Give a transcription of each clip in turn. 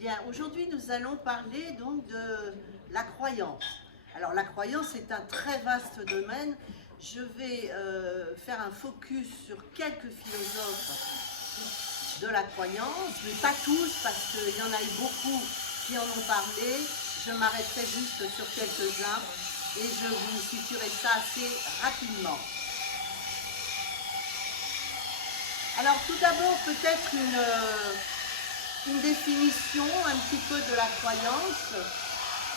Bien, aujourd'hui nous allons parler donc de la croyance. Alors la croyance est un très vaste domaine. Je vais faire un focus sur quelques philosophes de la croyance, mais pas tous parce qu'il y en a eu beaucoup qui en ont parlé. Je m'arrêterai juste sur quelques-uns et je vous situerai ça assez rapidement. Alors tout d'abord peut-être une définition un petit peu de la croyance.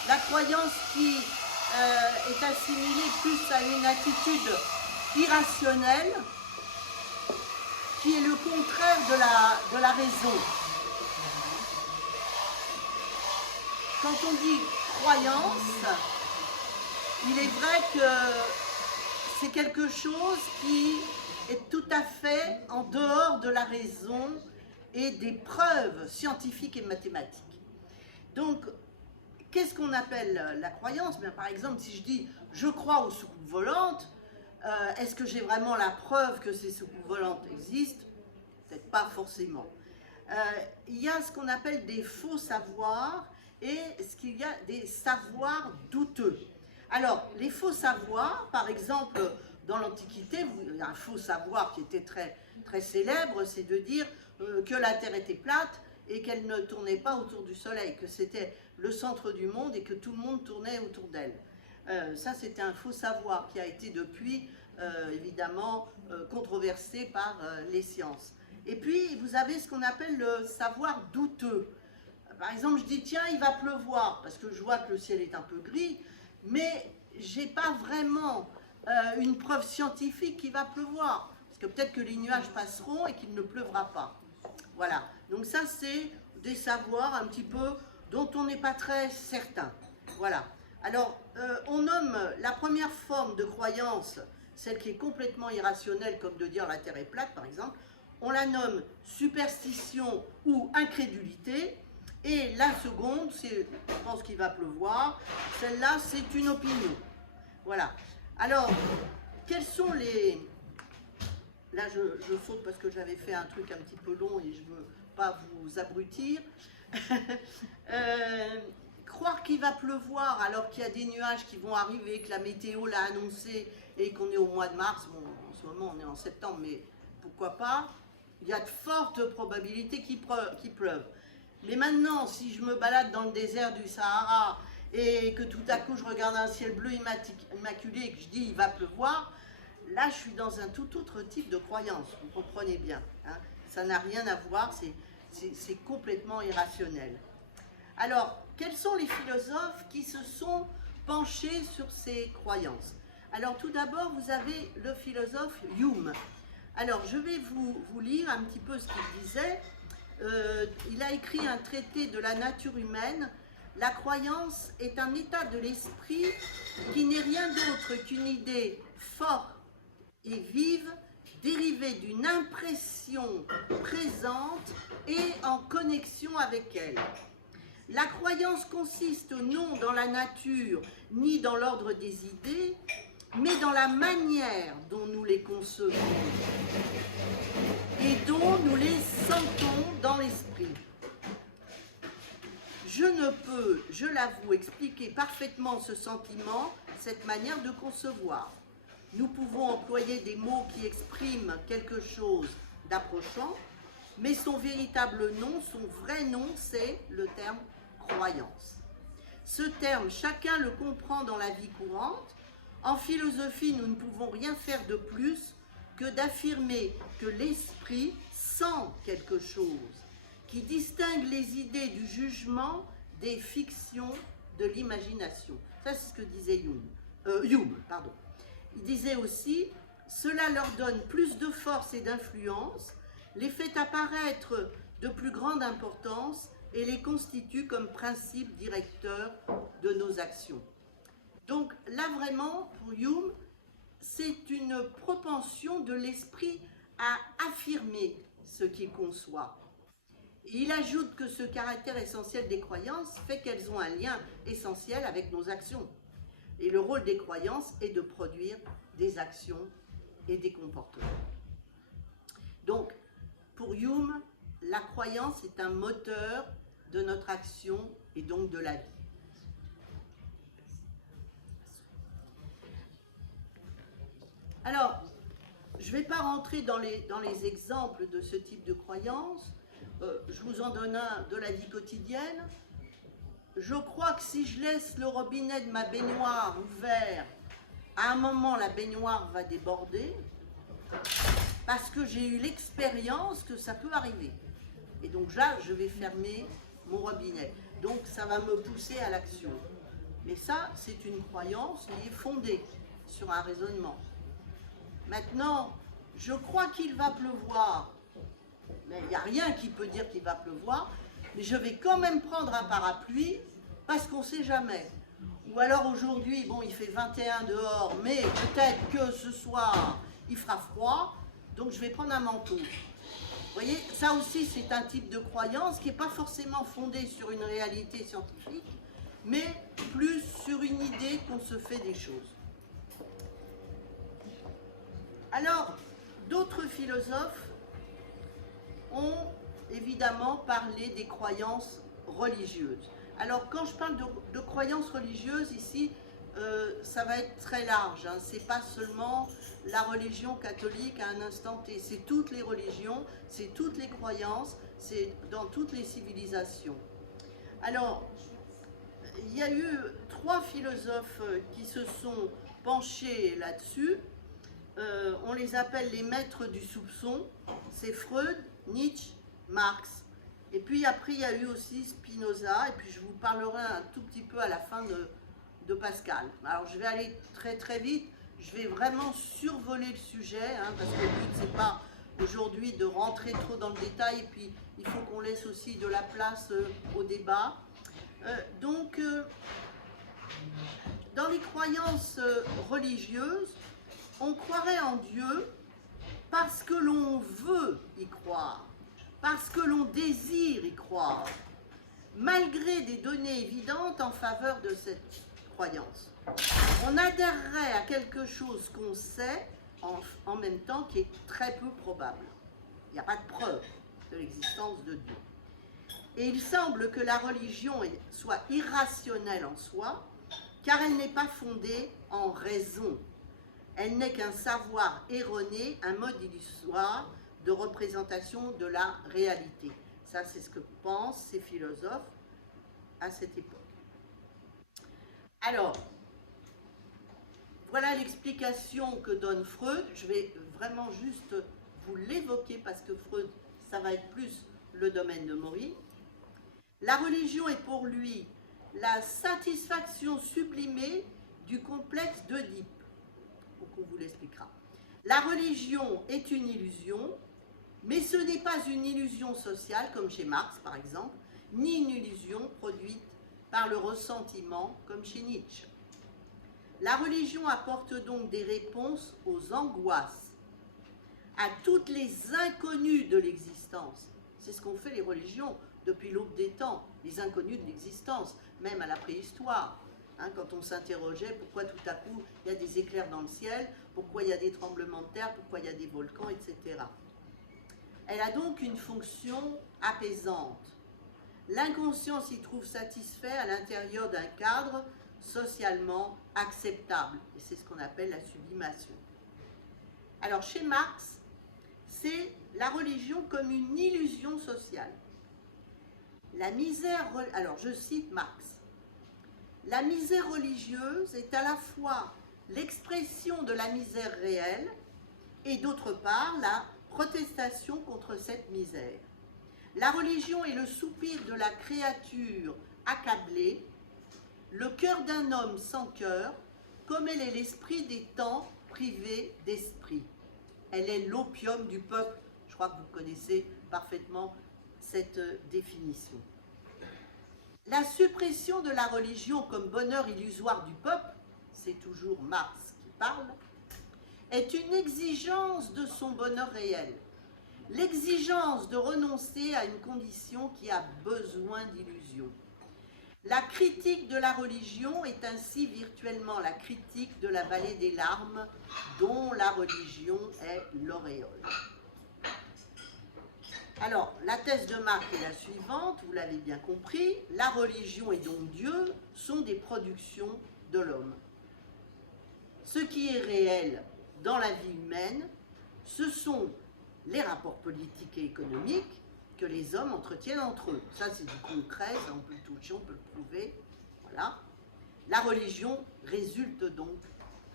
La croyance qui est assimilée plus à une attitude irrationnelle, qui est le contraire de la raison. Quand on dit croyance, il est vrai que c'est quelque chose qui est tout à fait en dehors de la raison et des preuves scientifiques et mathématiques. Donc, qu'est-ce qu'on appelle la croyance? Bien, par exemple, si je dis « je crois aux soucoupes volantes », est-ce que j'ai vraiment la preuve que ces soucoupes volantes existent? Peut-être pas forcément. Il y a ce qu'on appelle des faux savoirs et ce qu'il y a des savoirs douteux. Alors, les faux savoirs, par exemple, dans l'Antiquité, il y a un faux savoir qui était très, très célèbre, c'est de dire que la Terre était plate et qu'elle ne tournait pas autour du Soleil, que c'était le centre du monde et que tout le monde tournait autour d'elle. Ça, c'était un faux savoir qui a été depuis, évidemment, controversé par les sciences. Et puis, vous avez ce qu'on appelle le savoir douteux. Par exemple, je dis, tiens, il va pleuvoir, parce que je vois que le ciel est un peu gris, mais je n'ai pas vraiment une preuve scientifique qu'il va pleuvoir. Parce que peut-être que les nuages passeront et qu'il ne pleuvra pas. Voilà. Donc ça, c'est des savoirs un petit peu dont on n'est pas très certain. Voilà. Alors, on nomme la première forme de croyance, celle qui est complètement irrationnelle, comme de dire la Terre est plate, par exemple, on la nomme superstition ou incrédulité. Et la seconde, c'est je pense qu'il va pleuvoir, celle-là, c'est une opinion. Voilà. Alors, quels sont les... Là, je saute parce que j'avais fait un truc un petit peu long et je ne veux pas vous abrutir. Croire qu'il va pleuvoir alors qu'il y a des nuages qui vont arriver, que la météo l'a annoncé et qu'on est au mois de mars, bon, en ce moment on est en septembre, mais pourquoi pas, il y a de fortes probabilités qu'il pleuve. Mais maintenant, si je me balade dans le désert du Sahara et que tout à coup je regarde un ciel bleu immaculé et que je dis il va pleuvoir, là je suis dans un tout autre type de croyance, vous comprenez bien. Hein, ça n'a rien à voir, c'est complètement irrationnel. Alors, quels sont les philosophes qui se sont penchés sur ces croyances? Alors tout d'abord, vous avez le philosophe Hume. Alors je vais vous lire un petit peu ce qu'il disait. Il a écrit un traité de la nature humaine. La croyance est un état de l'esprit qui n'est rien d'autre qu'une idée forte et vive, dérivée d'une impression présente et en connexion avec elle. La croyance consiste non dans la nature ni dans l'ordre des idées, mais dans la manière dont nous les concevons et dont nous les sentons dans l'esprit. Je ne peux, je l'avoue, expliquer parfaitement ce sentiment, cette manière de concevoir. Nous pouvons employer des mots qui expriment quelque chose d'approchant, mais son véritable nom, son vrai nom, c'est le terme croyance. Ce terme, chacun le comprend dans la vie courante. En philosophie, nous ne pouvons rien faire de plus que d'affirmer que l'esprit sent quelque chose, qui distingue les idées du jugement des fictions de l'imagination. Ça, c'est ce que disait Hume. Il disait aussi, cela leur donne plus de force et d'influence, les fait apparaître de plus grande importance et les constitue comme principe directeur de nos actions. Donc là vraiment, pour Hume, c'est une propension de l'esprit à affirmer ce qu'il conçoit. Et il ajoute que ce caractère essentiel des croyances fait qu'elles ont un lien essentiel avec nos actions. Et le rôle des croyances est de produire des actions et des comportements. Donc, pour Hume, la croyance est un moteur de notre action et donc de la vie. Alors, je ne vais pas rentrer dans les exemples de ce type de croyance. Je vous en donne un de la vie quotidienne. Je crois que si je laisse le robinet de ma baignoire ouvert, à un moment la baignoire va déborder, parce que j'ai eu l'expérience que ça peut arriver. Et donc là, je vais fermer mon robinet. Donc ça va me pousser à l'action. Mais ça, c'est une croyance qui est fondée sur un raisonnement. Maintenant, je crois qu'il va pleuvoir, mais il n'y a rien qui peut dire qu'il va pleuvoir, mais je vais quand même prendre un parapluie parce qu'on ne sait jamais. Ou alors aujourd'hui, bon, il fait 21 dehors, mais peut-être que ce soir, il fera froid, donc je vais prendre un manteau. Vous voyez, ça aussi, c'est un type de croyance qui n'est pas forcément fondée sur une réalité scientifique, mais plus sur une idée qu'on se fait des choses. Alors, d'autres philosophes ont évidemment parlé des croyances religieuses. Alors, quand je parle de croyances religieuses, ici, ça va être très large. Hein. Ce n'est pas seulement la religion catholique à un instant T. C'est toutes les religions, c'est toutes les croyances, c'est dans toutes les civilisations. Alors, il y a eu 3 philosophes qui se sont penchés là-dessus. On les appelle les maîtres du soupçon. C'est Freud, Nietzsche, Marx. Et puis après, il y a eu aussi Spinoza. Et puis je vous parlerai un tout petit peu à la fin de Pascal. Alors je vais aller très très vite. Je vais vraiment survoler le sujet, hein, parce que le but, c'est pas aujourd'hui de rentrer trop dans le détail. Et puis il faut qu'on laisse aussi de la place au débat. Dans les croyances religieuses, on croirait en Dieu parce que l'on veut y croire, parce que l'on désire y croire, malgré des données évidentes en faveur de cette croyance. On adhérerait à quelque chose qu'on sait en même temps qui est très peu probable. Il n'y a pas de preuve de l'existence de Dieu. Et il semble que la religion soit irrationnelle en soi, car elle n'est pas fondée en raison. Elle n'est qu'un savoir erroné, un mode illusoire de représentation de la réalité. Ça, c'est ce que pensent ces philosophes à cette époque. Alors, voilà l'explication que donne Freud. Je vais vraiment juste vous l'évoquer parce que Freud, ça va être plus le domaine de Maury. La religion est pour lui la satisfaction sublimée du complexe d'Oedipe. On vous l'expliquera. La religion est une illusion, mais ce n'est pas une illusion sociale, comme chez Marx par exemple, ni une illusion produite par le ressentiment, comme chez Nietzsche. La religion apporte donc des réponses aux angoisses, à toutes les inconnues de l'existence. C'est ce qu'ont fait les religions depuis l'aube des temps, les inconnues de l'existence, même à la préhistoire. Hein, quand on s'interrogeait pourquoi tout à coup il y a des éclairs dans le ciel, pourquoi il y a des tremblements de terre, pourquoi il y a des volcans, etc. Elle a donc une fonction apaisante. L'inconscient s'y trouve satisfait à l'intérieur d'un cadre socialement acceptable. Et c'est ce qu'on appelle la sublimation. Alors chez Marx, c'est la religion comme une illusion sociale. La misère, alors je cite Marx, la misère religieuse est à la fois l'expression de la misère réelle et d'autre part la protestation contre cette misère. La religion est le soupir de la créature accablée, le cœur d'un homme sans cœur, comme elle est l'esprit des temps privés d'esprit. Elle est l'opium du peuple. Je crois que vous connaissez parfaitement cette définition. La suppression de la religion comme bonheur illusoire du peuple, c'est toujours Marx qui parle, est une exigence de son bonheur réel. L'exigence de renoncer à une condition qui a besoin d'illusion. La critique de la religion est ainsi virtuellement la critique de la vallée des larmes dont la religion est l'auréole. Alors, la thèse de Marc est la suivante, vous l'avez bien compris, la religion et donc Dieu sont des productions de l'homme. Ce qui est réel dans la vie humaine, ce sont les rapports politiques et économiques que les hommes entretiennent entre eux. Ça, c'est du concret, ça on peut le toucher, on peut le prouver. Voilà. La religion résulte donc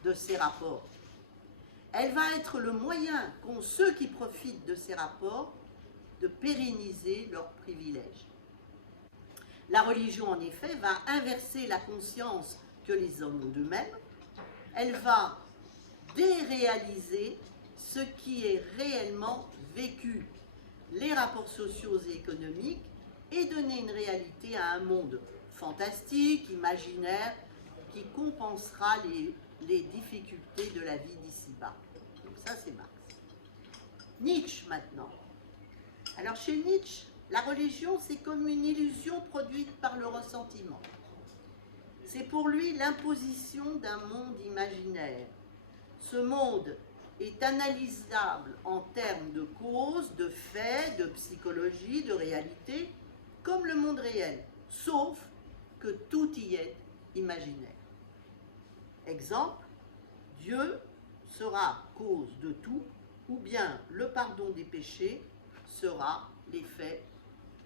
de ces rapports. Elle va être le moyen qu'ont ceux qui profitent de ces rapports de pérenniser leurs privilèges. La religion, en effet, va inverser la conscience que les hommes ont d'eux-mêmes. Elle va déréaliser ce qui est réellement vécu, les rapports sociaux et économiques, et donner une réalité à un monde fantastique, imaginaire, qui compensera les difficultés de la vie d'ici-bas. Donc ça, c'est Marx. Nietzsche, maintenant. Alors, chez Nietzsche, la religion, c'est comme une illusion produite par le ressentiment. C'est pour lui l'imposition d'un monde imaginaire. Ce monde est analysable en termes de causes, de faits, de psychologie, de réalité, comme le monde réel, sauf que tout y est imaginaire. Exemple, Dieu sera cause de tout, ou bien le pardon des péchés sera l'effet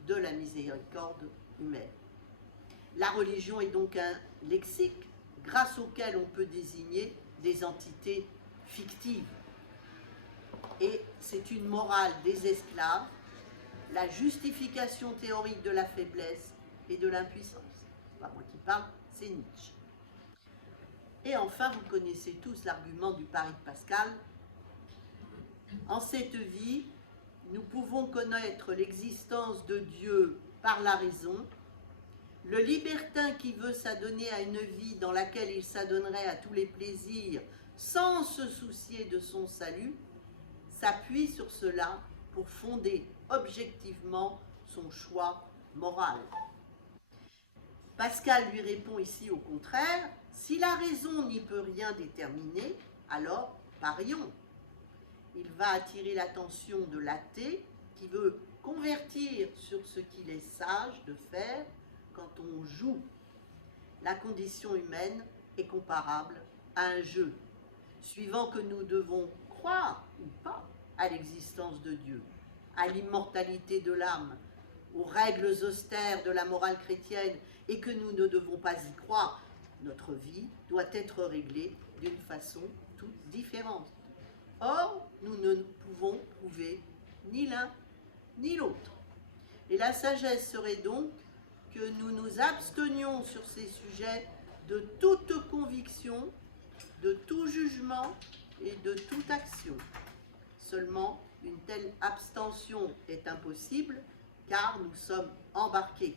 de la miséricorde humaine. La religion est donc un lexique grâce auquel on peut désigner des entités fictives. Et c'est une morale des esclaves, la justification théorique de la faiblesse et de l'impuissance. C'est pas moi qui parle, c'est Nietzsche. Et enfin, vous connaissez tous l'argument du pari de Pascal. En cette vie, nous pouvons connaître l'existence de Dieu par la raison. Le libertin qui veut s'adonner à une vie dans laquelle il s'adonnerait à tous les plaisirs sans se soucier de son salut, s'appuie sur cela pour fonder objectivement son choix moral. Pascal lui répond ici au contraire, si la raison n'y peut rien déterminer, alors parions. Il va attirer l'attention de l'athée qui veut convertir sur ce qu'il est sage de faire quand on joue. La condition humaine est comparable à un jeu, suivant que nous devons croire ou pas à l'existence de Dieu, à l'immortalité de l'âme, aux règles austères de la morale chrétienne, et que nous ne devons pas y croire. Notre vie doit être réglée d'une façon toute différente. Or, nous ne pouvons prouver ni l'un ni l'autre. Et la sagesse serait donc que nous nous abstenions sur ces sujets de toute conviction, de tout jugement et de toute action. Seulement, une telle abstention est impossible car nous sommes embarqués.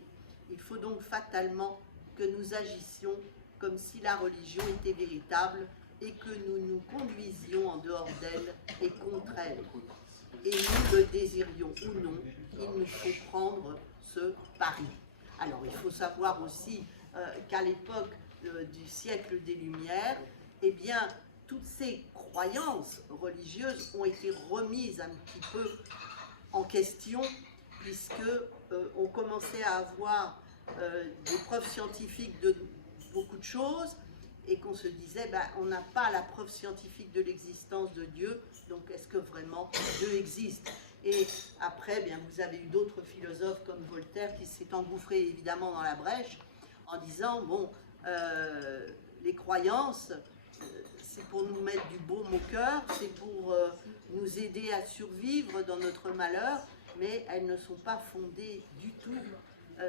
Il faut donc fatalement que nous agissions comme si la religion était véritable et que nous nous conduisions en dehors d'elle et contre elle. Et nous le désirions ou non, il nous faut prendre ce pari. Alors il faut savoir aussi qu'à l'époque du siècle des Lumières, eh bien, toutes ces croyances religieuses ont été remises un petit peu en question, puisque on commençait à avoir des preuves scientifiques de beaucoup de choses, et qu'on se disait, on n'a pas la preuve scientifique de l'existence de Dieu, donc est-ce que vraiment Dieu existe? Et après, bien, vous avez eu d'autres philosophes comme Voltaire qui s'est engouffré évidemment dans la brèche en disant, bon, les croyances, c'est pour nous mettre du baume au cœur, c'est pour nous aider à survivre dans notre malheur, mais elles ne sont pas fondées du tout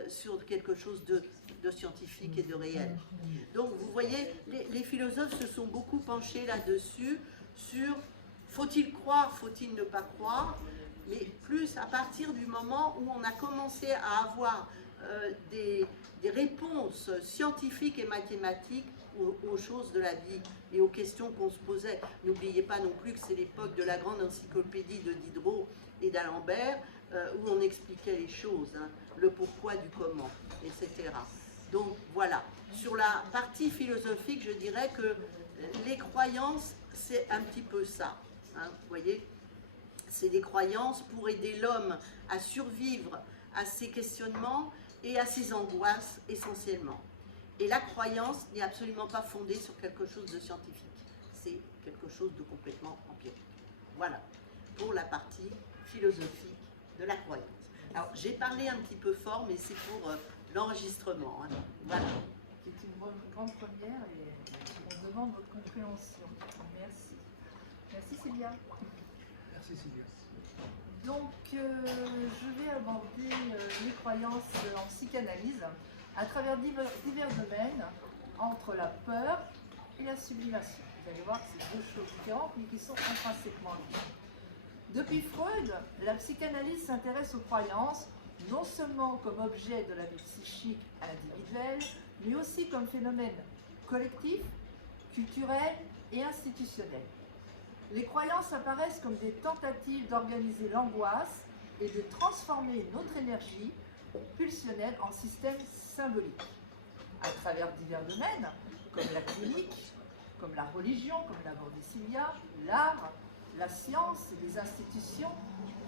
sur quelque chose de scientifique et de réel. Donc vous voyez, les philosophes se sont beaucoup penchés là-dessus, sur faut-il croire, faut-il ne pas croire, mais plus à partir du moment où on a commencé à avoir des réponses scientifiques et mathématiques aux choses de la vie et aux questions qu'on se posait. N'oubliez pas non plus que c'est l'époque de la grande encyclopédie de Diderot et d'Alembert, où on expliquait les choses, hein, le pourquoi du comment, etc. Donc voilà, sur la partie philosophique, je dirais que les croyances, c'est un petit peu ça, hein, vous voyez. c'est des croyances pour aider l'homme à survivre à ses questionnements et à ses angoisses essentiellement. Et la croyance n'est absolument pas fondée sur quelque chose de scientifique. C'est quelque chose de complètement empirique. Voilà, pour la partie philosophique de la croyance. Alors, j'ai parlé un petit peu fort, mais c'est pour l'enregistrement. Hein. Voilà. C'est une grande première et on demande votre compréhension. Merci. Merci Célia. Merci Sylvia. Donc, je vais aborder les croyances en psychanalyse à travers divers domaines entre la peur et la sublimation. Vous allez voir que c'est deux choses différentes mais qui sont intrinsèquement liées. Depuis Freud, la psychanalyse s'intéresse aux croyances non seulement comme objet de la vie psychique individuelle, mais aussi comme phénomène collectif, culturel et institutionnel. Les croyances apparaissent comme des tentatives d'organiser l'angoisse et de transformer notre énergie pulsionnelle en système symbolique. À travers divers domaines, comme la clinique, comme la religion, comme l'a abordé Sylvia, l'art, la science et les institutions,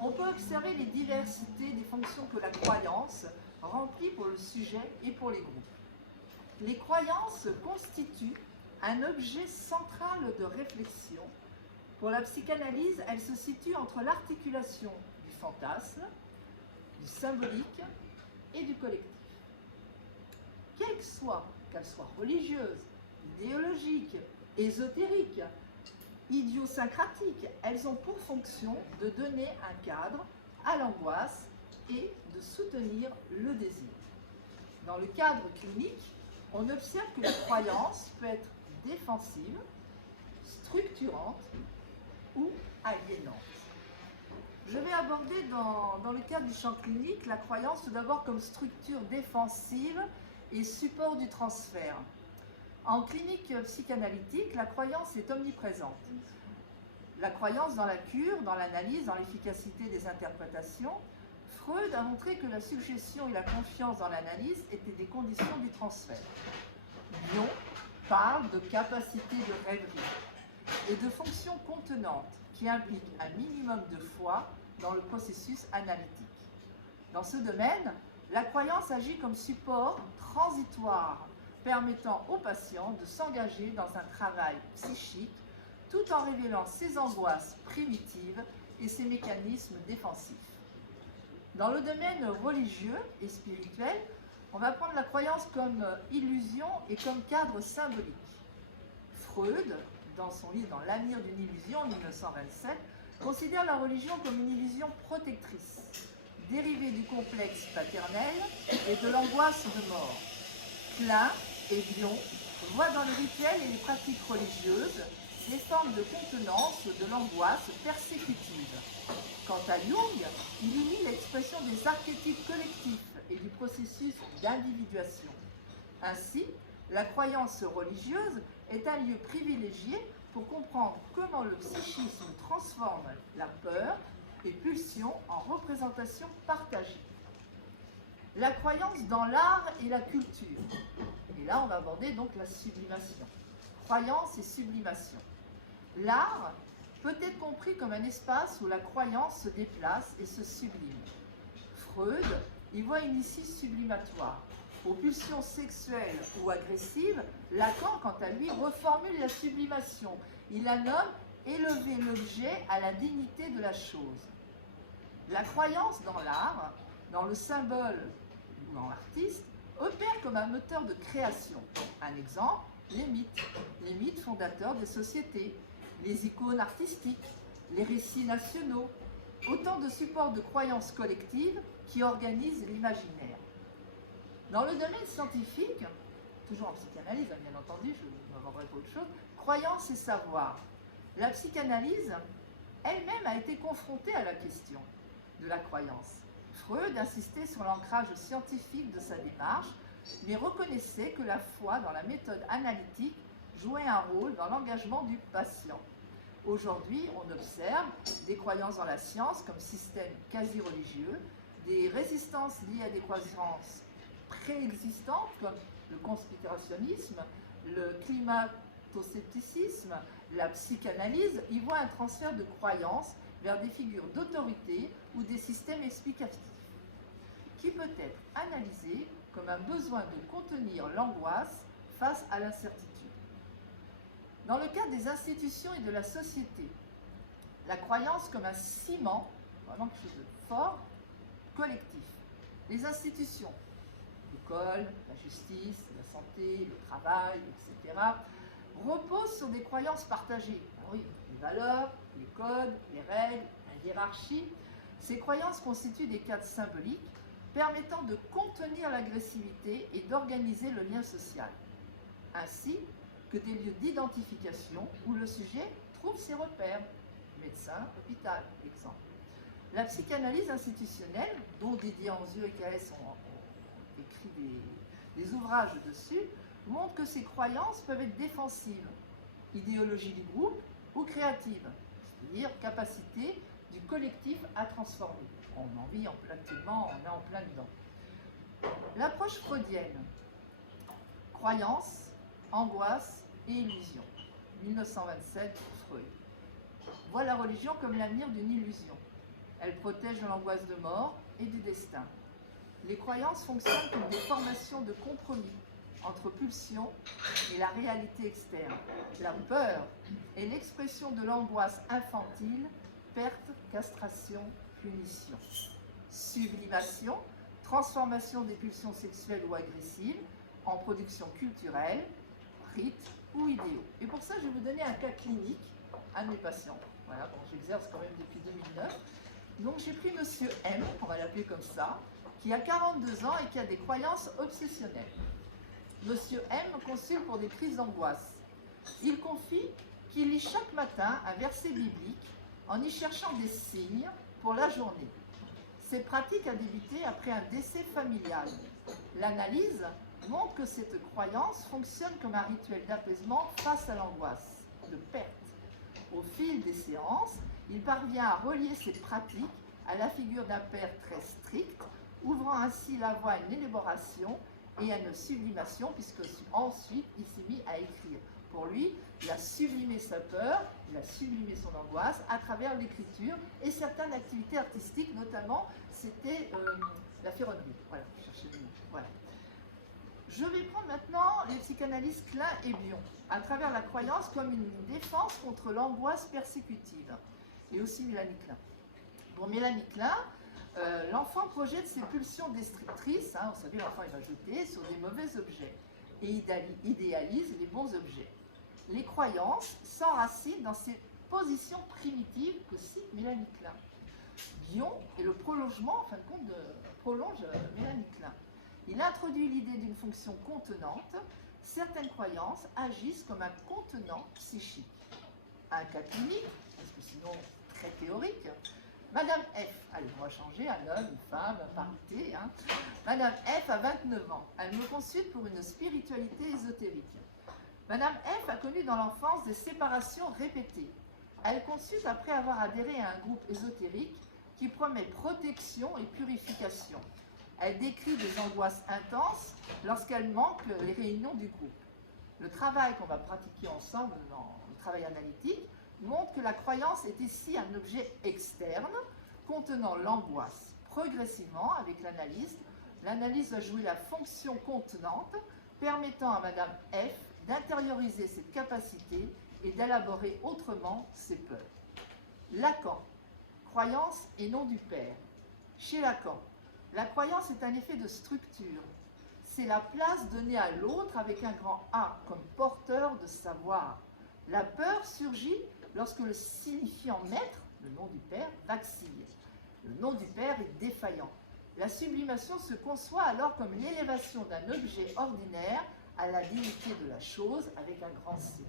on peut observer les diversités des fonctions que la croyance remplit pour le sujet et pour les groupes. Les croyances constituent un objet central de réflexion. Pour la psychanalyse, elle se situe entre l'articulation du fantasme, du symbolique et du collectif. Qu'elles soient religieuses, idéologiques, ésotériques, idiosyncratiques, elles ont pour fonction de donner un cadre à l'angoisse et de soutenir le désir. Dans le cadre clinique, on observe que la croyance peut être défensive, structurante ou aliénante. Je vais aborder dans le cadre du champ clinique la croyance tout d'abord comme structure défensive et support du transfert. En clinique psychanalytique, la croyance est omniprésente. La croyance dans la cure, dans l'analyse, dans l'efficacité des interprétations. Freud a montré que la suggestion et la confiance dans l'analyse étaient des conditions du transfert. Bion parle de capacité de rêverie et de fonctions contenantes qui impliquent un minimum de foi dans le processus analytique. Dans ce domaine, la croyance agit comme support transitoire permettant au patient de s'engager dans un travail psychique tout en révélant ses angoisses primitives et ses mécanismes défensifs. Dans le domaine religieux et spirituel, on va prendre la croyance comme illusion et comme cadre symbolique. Freud, dans son livre « Dans l'avenir d'une illusion » en 1927, considère la religion comme une illusion protectrice, dérivée du complexe paternel et de l'angoisse de mort. Klein et Bion voient dans le rituel et les pratiques religieuses des formes de contenance de l'angoisse persécutive. Quant à Jung, il unit l'expression des archétypes collectifs et du processus d'individuation. Ainsi, la croyance religieuse est un lieu privilégié pour comprendre comment le psychisme transforme la peur et pulsion en représentation partagée. La croyance dans l'art et la culture. Et là, on va aborder donc la sublimation. Croyance et sublimation. L'art peut être compris comme un espace où la croyance se déplace et se sublime. Freud y voit une issue sublimatoire. Aux pulsions sexuelles ou agressives, Lacan, quant à lui, reformule la sublimation. Il la nomme élever l'objet à la dignité de la chose. La croyance dans l'art, dans le symbole ou dans l'artiste, opère comme un moteur de création. Un exemple, les mythes fondateurs des sociétés, les icônes artistiques, les récits nationaux, autant de supports de croyances collectives qui organisent l'imaginaire. Dans le domaine scientifique, toujours en psychanalyse, bien entendu, je ne m'aborderai pas autre chose, croyance et savoir. La psychanalyse elle-même a été confrontée à la question de la croyance. Freud insistait sur l'ancrage scientifique de sa démarche, mais reconnaissait que la foi dans la méthode analytique jouait un rôle dans l'engagement du patient. Aujourd'hui, on observe des croyances dans la science comme système quasi-religieux, des résistances liées à des croyances préexistantes comme le conspirationnisme, le climato-scepticisme, la psychanalyse, y voient un transfert de croyances vers des figures d'autorité ou des systèmes explicatifs, qui peut être analysé comme un besoin de contenir l'angoisse face à l'incertitude. Dans le cas des institutions et de la société, la croyance comme un ciment, vraiment quelque chose de fort, collectif. Les institutions, l'école, la justice, la santé, le travail, etc., reposent sur des croyances partagées. Alors oui, les valeurs, les codes, les règles, la hiérarchie. Ces croyances constituent des cadres symboliques permettant de contenir l'agressivité et d'organiser le lien social, ainsi que des lieux d'identification où le sujet trouve ses repères. Médecin, hôpital, exemple. La psychanalyse institutionnelle, dont Didier Anzieux et Caès ont écrit des ouvrages dessus, montre que ces croyances peuvent être défensives, idéologie du groupe, ou créatives, c'est-à-dire capacité du collectif à transformer. On en vit actuellement, on est en plein dedans. L'approche freudienne, croyance, angoisse et illusion, 1927, Freud, voit la religion comme l'avenir d'une illusion. Elle protège de l'angoisse de mort et du destin. Les croyances fonctionnent comme des formations de compromis entre pulsion et la réalité externe. La peur est l'expression de l'angoisse infantile, perte, castration, punition. Sublimation, transformation des pulsions sexuelles ou agressives en production culturelle, rites ou idéaux. Et pour ça, je vais vous donner un cas clinique, un de mes patients. Voilà, bon, j'exerce quand même depuis 2009. Donc j'ai pris Monsieur M, on va l'appeler comme ça, qui a 42 ans et qui a des croyances obsessionnelles. Monsieur M consulte pour des crises d'angoisse. Il confie qu'il lit chaque matin un verset biblique en y cherchant des signes pour la journée. Cette pratique a débuté après un décès familial. L'analyse montre que cette croyance fonctionne comme un rituel d'apaisement face à l'angoisse, de perte. Au fil des séances, il parvient à relier ces pratiques à la figure d'un père très strict, ouvrant ainsi la voie à une élaboration et à une sublimation, puisque ensuite il s'est mis à écrire. Pour lui, il a sublimé sa peur, il a sublimé son angoisse à travers l'écriture et certaines activités artistiques, notamment c'était la ferronnerie. Voilà, je cherchais le mot. Voilà. Je vais prendre maintenant les psychanalystes Klein et Bion, à travers la croyance comme une défense contre l'angoisse persécutive, et aussi Mélanie Klein. Pour Mélanie Klein, l'enfant projette ses pulsions destructrices, hein, vous savez, l'enfant il va jeter sur des mauvais objets, et idéalise les bons objets. Les croyances s'enracinent dans ces positions primitives que cite Mélanie Klein. Bion est le prolongement, en fin de compte, prolonge Mélanie Klein. Il introduit l'idée d'une fonction contenante. Certaines croyances agissent comme un contenant psychique. Un cas clinique, parce que sinon très théorique. Madame F, allez, on va changer, un homme, une femme, parité. Hein. Madame F a 29 ans. Elle me consulte pour une spiritualité ésotérique. Madame F a connu dans l'enfance des séparations répétées. Elle consulte après avoir adhéré à un groupe ésotérique qui promet protection et purification. Elle décrit des angoisses intenses lorsqu'elle manque les réunions du groupe. Le travail qu'on va pratiquer ensemble dans le travail analytique montre que la croyance est ici un objet externe contenant l'angoisse. Progressivement, avec l'analyse va jouer la fonction contenante permettant à Madame F d'intérioriser cette capacité et d'élaborer autrement ses peurs. Lacan, croyance et nom du père. Chez Lacan, la croyance est un effet de structure. C'est la place donnée à l'autre avec un grand A, comme porteur de savoir. La peur surgit lorsque le signifiant maître, le nom du père, vacille. Le nom du père est défaillant. La sublimation se conçoit alors comme l'élévation d'un objet ordinaire à la dignité de la chose avec un grand C.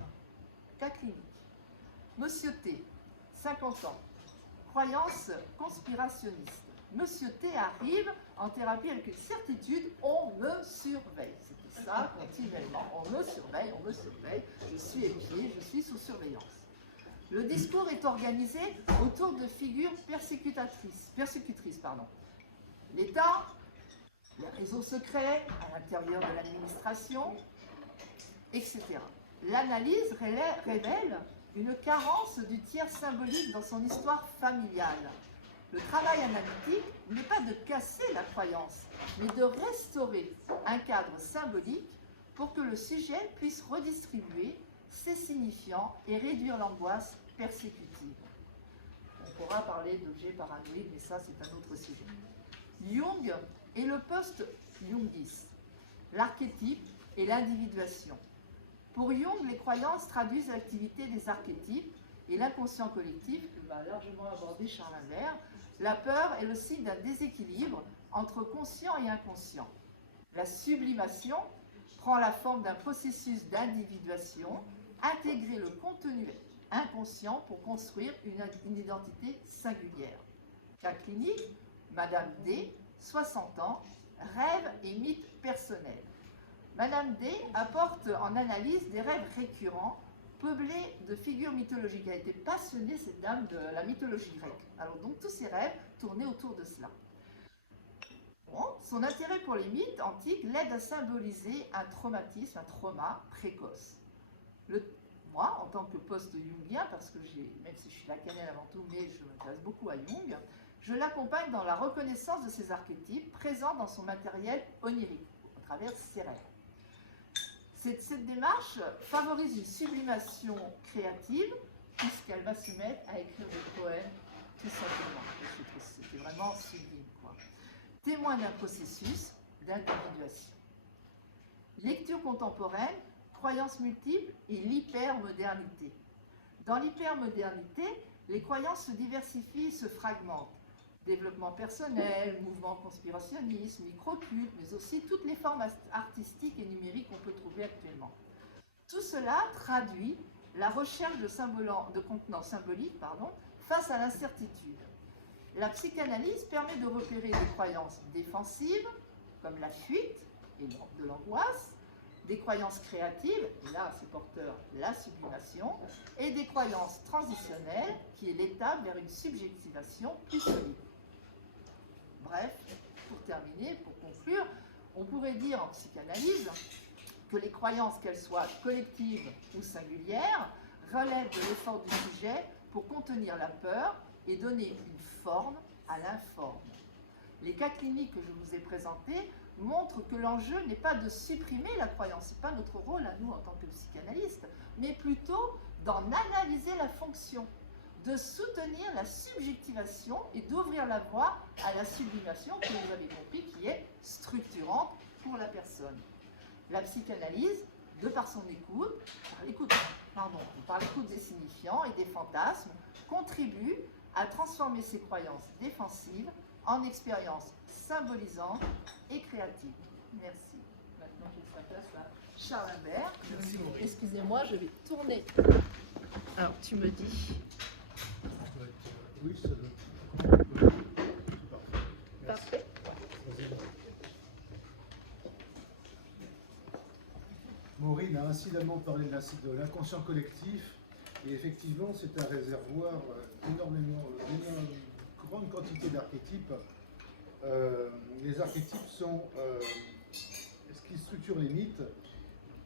Cas clinique. Monsieur T, 50 ans, croyance conspirationniste. Monsieur T arrive en thérapie avec une certitude, on me surveille. C'était ça continuellement, on me surveille, je suis épié, je suis sous surveillance. Le discours est organisé autour de figures persécutrices. L'État, les réseaux secrets à l'intérieur de l'administration, etc. L'analyse révèle une carence du tiers symbolique dans son histoire familiale. Le travail analytique n'est pas de casser la croyance, mais de restaurer un cadre symbolique pour que le sujet puisse redistribuer ses signifiants et réduire l'angoisse persécutive. On pourra parler d'objets paranoïdes, mais ça c'est un autre sujet. Jung et le post-Jungis, l'archétype et l'individuation. Pour Jung, les croyances traduisent l'activité des archétypes et l'inconscient collectif, que va largement aborder Charles Imbert. La peur est le signe d'un déséquilibre entre conscient et inconscient. La sublimation prend la forme d'un processus d'individuation, intégrer le contenu inconscient pour construire une identité singulière. Cas clinique, Madame D, 60 ans, rêve et mythe personnel. Madame D apporte en analyse des rêves récurrents, peuplés de figures mythologiques. Elle était passionnée, cette dame, de la mythologie grecque. Alors donc tous ses rêves tournaient autour de cela. Bon, son intérêt pour les mythes antiques l'aide à symboliser un traumatisme, un trauma précoce. Moi, en tant que post-jungien, parce que même si je suis lacanienne avant tout, mais je m'intéresse beaucoup à Jung, je l'accompagne dans la reconnaissance de ces archétypes présents dans son matériel onirique, à travers ses rêves. Cette démarche favorise une sublimation créative, puisqu'elle va se mettre à écrire des poèmes, tout simplement. C'était vraiment sublime, quoi. Témoin d'un processus d'individuation. Lecture contemporaine, croyances multiples et l'hypermodernité. Dans l'hypermodernité, les croyances se diversifient, se fragmentent. Développement personnel, mouvement conspirationniste, microculte, mais aussi toutes les formes artistiques et numériques qu'on peut trouver actuellement. Tout cela traduit la recherche de contenants symboliques face à l'incertitude. La psychanalyse permet de repérer des croyances défensives, comme la fuite et de l'angoisse, des croyances créatives, et là c'est porteur la sublimation, et des croyances transitionnelles, qui est l'étape vers une subjectivation plus solide. Bref, pour terminer, pour conclure, on pourrait dire en psychanalyse que les croyances, qu'elles soient collectives ou singulières, relèvent de l'effort du sujet pour contenir la peur et donner une forme à l'informe. Les cas cliniques que je vous ai présentés montrent que l'enjeu n'est pas de supprimer la croyance, ce n'est pas notre rôle à nous en tant que psychanalystes, mais plutôt d'en analyser la fonction, de soutenir la subjectivation et d'ouvrir la voie à la sublimation que vous avez compris qui est structurante pour la personne. La psychanalyse, de par son écoute, par l'écoute des signifiants et des fantasmes, contribue à transformer ses croyances défensives en expériences symbolisantes et créatives. Merci. Maintenant, je laisse la place à Charles Imbert. Excusez-moi, je vais tourner. Alors, tu me dis. Oui, ça doit. Parfait. Maureen a incidemment parlé de l'inconscient collectif, et effectivement, c'est un réservoir d'une grande quantité d'archétypes. Les archétypes sont ce qui structure les mythes,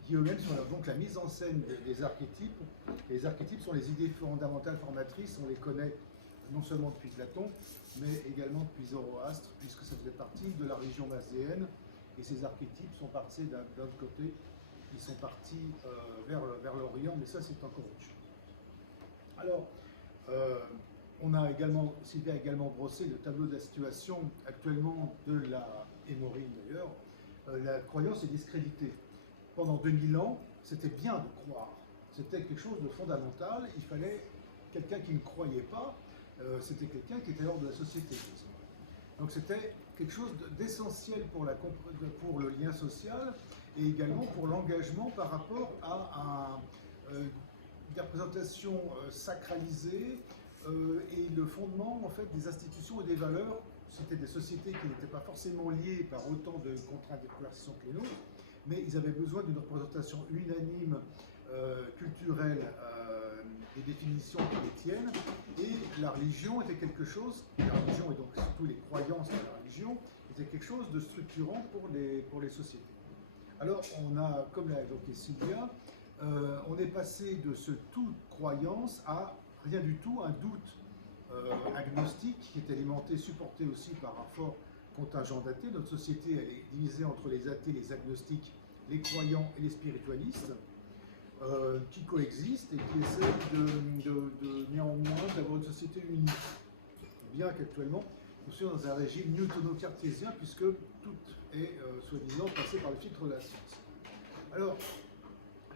qui eux-mêmes sont donc la mise en scène des archétypes. Les archétypes sont les idées fondamentales formatrices, on les connaît non seulement depuis Platon, mais également depuis Zoroastre, puisque ça faisait partie de la religion masdéenne, et ces archétypes sont partis d'un autre côté, ils sont partis vers l'Orient, mais ça c'est encore autre chose. Alors, on a également, Sylvia a également brossé le tableau de la situation actuellement de la, et Maureen d'ailleurs, la croyance est discréditée. Pendant 2000 ans, c'était bien de croire, c'était quelque chose de fondamental, il fallait quelqu'un qui ne croyait pas, c'était quelqu'un qui était hors de la société. Donc c'était quelque chose d'essentiel pour le lien social et également pour l'engagement par rapport à des représentations sacralisées et le fondement en fait des institutions et des valeurs. C'était des sociétés qui n'étaient pas forcément liées par autant de contraintes de coercition que les nôtres, mais ils avaient besoin d'une représentation unanime, culturelle, des définitions chrétiennes, et la religion était quelque chose, la religion et donc surtout les croyances de la religion, était quelque chose de structurant pour les sociétés. Alors on a, comme l'a évoqué Sylvia, on est passé de ce tout croyance à rien du tout, un doute agnostique qui est alimenté, supporté aussi par un fort contingent d'athées. Notre société elle est divisée entre les athées, les agnostiques, les croyants et les spiritualistes, qui coexistent et qui essayent néanmoins d'avoir une société unie. Bien qu'actuellement, nous sommes dans un régime newtono-cartésien puisque tout est soi-disant passé par le filtre de la science. Alors,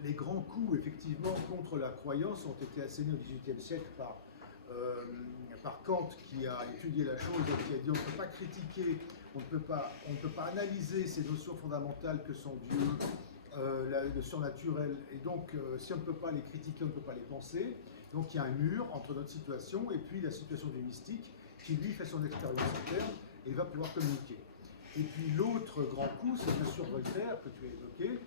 les grands coups, effectivement, contre la croyance ont été assénés au XVIIIe siècle par Kant, qui a étudié la chose et qui a dit on ne peut pas critiquer, on ne peut pas analyser ces notions fondamentales que sont Dieu, le surnaturel, et donc si on ne peut pas les critiquer, on ne peut pas les penser. Donc il y a un mur entre notre situation et puis la situation du mystique, qui lui fait son expérience interne et va pouvoir communiquer. Et puis l'autre grand coup, c'est bien sûr Voltaire, que tu as évoqué,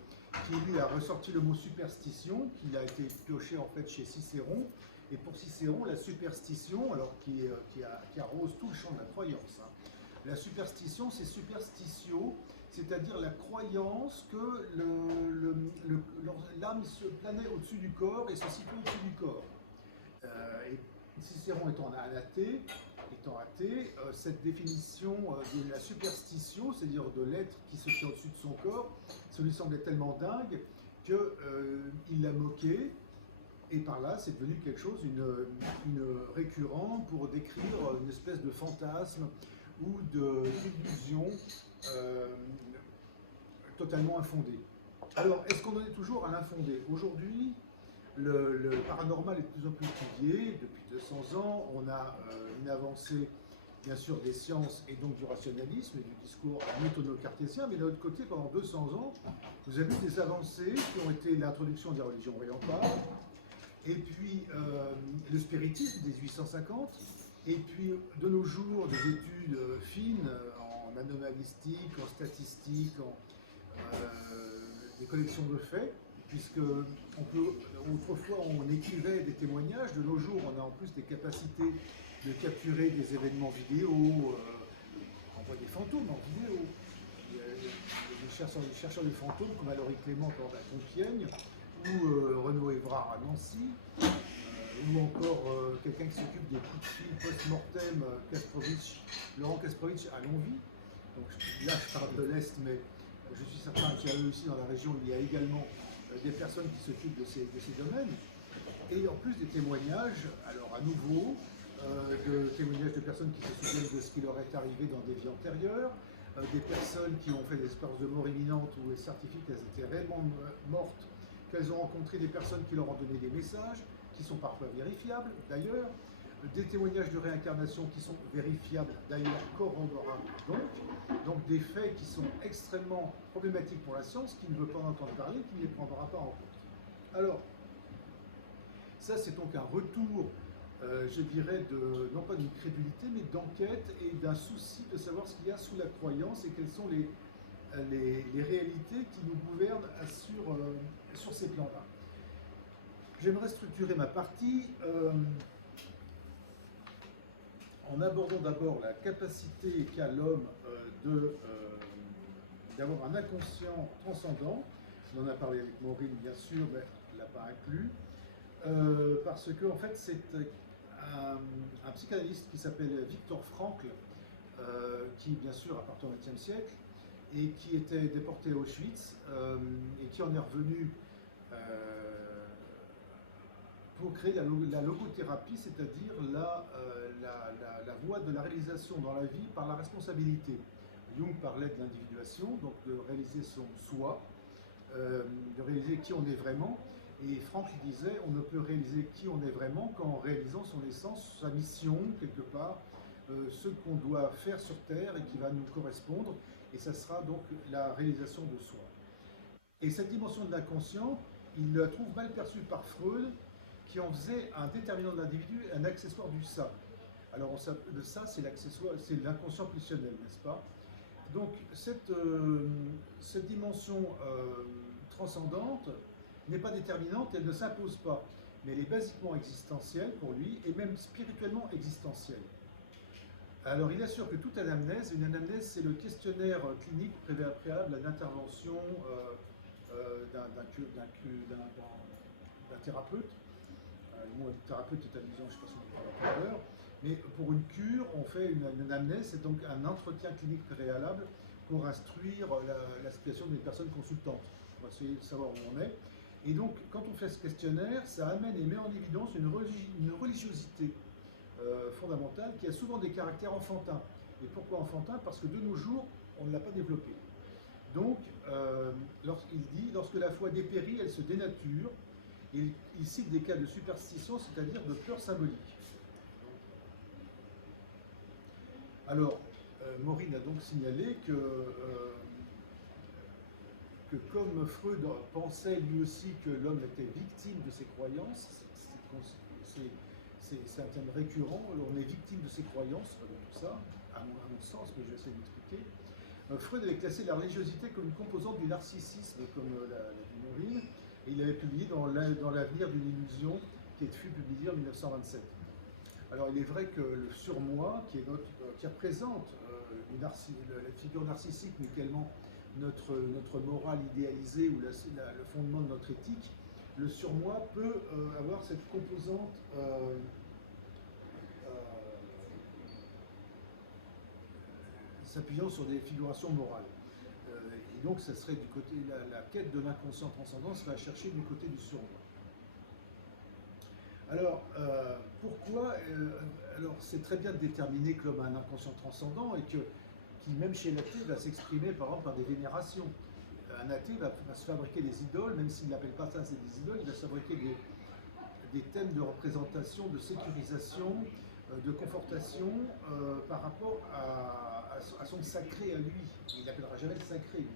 qui lui a ressorti le mot superstition, qui a été pioché en fait chez Cicéron. Et pour Cicéron, la superstition, alors qui arrose tout le champ de la croyance, hein. La superstition, c'est superstitio, c'est-à-dire la croyance que l'âme se planait au-dessus du corps et se situe au-dessus du corps. Et Cicéron étant athée, cette définition de la superstition, c'est-à-dire de l'être qui se tient au-dessus de son corps, ça lui semblait tellement dingue qu'il l'a moqué. Et par là, c'est devenu quelque chose, une récurrent pour décrire une espèce de fantasme ou d'illusion totalement infondée. Alors, est-ce qu'on en est toujours à l'infondé? Aujourd'hui, le paranormal est de plus en plus étudié. Depuis 200 ans, on a une avancée, bien sûr, des sciences et donc du rationalisme et du discours newtono-cartésien. Mais d'un autre côté, pendant 200 ans, vous avez eu des avancées qui ont été l'introduction des religions orientales, et puis le spiritisme des 1850, et puis de nos jours des études fines en anomalistique, en statistique, des collections de faits, puisque autrefois on écrivait des témoignages, de nos jours on a en plus des capacités de capturer des événements vidéo, on voit des fantômes en vidéo. Il y a des chercheurs de fantômes comme Alaury Clément à Compiègne, ou Renaud Évrard à Nancy, ou encore quelqu'un qui s'occupe des coups de fil post-mortem, Laurent Kasprowicz à Longwy. Donc là je parle de l'Est, mais je suis certain qu'il y a aussi dans la région, il y a également des personnes qui s'occupent de ces domaines. Et en plus des témoignages, alors à nouveau, de témoignages de personnes qui se souviennent de ce qui leur est arrivé dans des vies antérieures, des personnes qui ont fait des expériences de mort imminente où elles certifient qu'elles étaient réellement mortes, qu'elles ont rencontré des personnes qui leur ont donné des messages, qui sont parfois vérifiables d'ailleurs, des témoignages de réincarnation qui sont vérifiables d'ailleurs, corroborables donc des faits qui sont extrêmement problématiques pour la science, qui ne veut pas en entendre parler, qui ne les prendra pas en compte. Alors, ça c'est donc un retour, je dirais, non pas d'une crédulité, mais d'enquête et d'un souci de savoir ce qu'il y a sous la croyance et quelles sont les réalités qui nous gouvernent sur ces plans-là. J'aimerais structurer ma partie en abordant d'abord la capacité qu'a l'homme d'avoir un inconscient transcendant. On en a parlé avec Maureen, bien sûr, mais elle ne l'a pas inclus, parce que en fait, c'est un psychanalyste qui s'appelle Viktor Frankl, qui bien sûr appartient au XXe siècle, et qui était déporté à Auschwitz, et qui en est revenu pour créer la logothérapie, c'est-à-dire la voie de la réalisation dans la vie par la responsabilité. Jung parlait de l'individuation, donc de réaliser son soi, de réaliser qui on est vraiment, et Frankl disait on ne peut réaliser qui on est vraiment qu'en réalisant son essence, sa mission, quelque part, ce qu'on doit faire sur Terre et qui va nous correspondre, et ça sera donc la réalisation de soi. Et cette dimension de l'inconscient, il la trouve mal perçue par Freud, qui en faisait un déterminant de l'individu, un accessoire du ça. Alors le ça, c'est l'accessoire, c'est l'inconscient pulsionnel, n'est-ce pas? Donc cette dimension transcendante n'est pas déterminante, elle ne s'impose pas, mais elle est basiquement existentielle pour lui, et même spirituellement existentielle. Alors il assure que toute anamnèse, une anamnèse c'est le questionnaire clinique préalable à l'intervention d'un thérapeute. Le mot thérapeute est amusant, je ne sais pas si on parle tout à l'heure. Mais pour une cure, on fait une anamnèse, c'est donc un entretien clinique préalable pour instruire la situation des personnes consultantes. On va essayer de savoir où on est. Et donc, quand on fait ce questionnaire, ça amène et met en évidence une religiosité fondamentale qui a souvent des caractères enfantins. Et pourquoi enfantin? Parce que de nos jours, on ne l'a pas développé. Donc, il dit, lorsque la foi dépérit, elle se dénature. Il cite des cas de superstition, c'est-à-dire de peur symbolique. Alors, Maureen a donc signalé que comme Freud pensait lui aussi que l'homme était victime de ses croyances, c'est un thème récurrent, on est victime de ses croyances, tout ça, à mon sens, mais je vais essayer d'expliquer. Freud avait classé la religiosité comme une composante du narcissisme, comme l'a dit Maureen, et il avait publié dans l'avenir d'une illusion, qui fut publié en 1927. Alors il est vrai que le surmoi, qui représente la figure narcissique, mais également notre morale idéalisée ou le fondement de notre éthique, le surmoi peut avoir cette composante s'appuyant sur des figurations morales. Et donc ça serait du côté, la quête de l'inconscient transcendant serait à chercher du côté du surmoi. Alors, pourquoi alors, c'est très bien de déterminer que l'homme a un inconscient transcendant et qui, même chez l'athée, va s'exprimer par exemple par des vénérations. Un athée va se fabriquer des idoles, même s'il n'appelle pas ça des idoles, il va se fabriquer des thèmes de représentation, de sécurisation, de confortation par rapport à son sacré à lui. Il n'appellera jamais le sacré.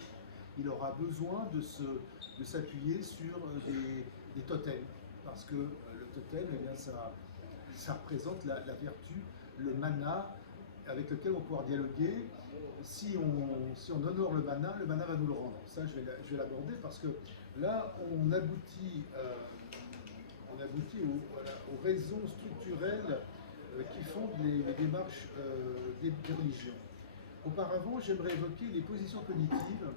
Il aura besoin de s'appuyer sur des totems, parce que le totem, eh bien, ça représente la vertu, le mana avec lequel on va pouvoir dialoguer. Si on honore le mana va nous le rendre. Ça, je vais l'aborder parce que là, on aboutit aux raisons structurelles qui fondent les démarches des religions. Auparavant, j'aimerais évoquer les positions cognitives.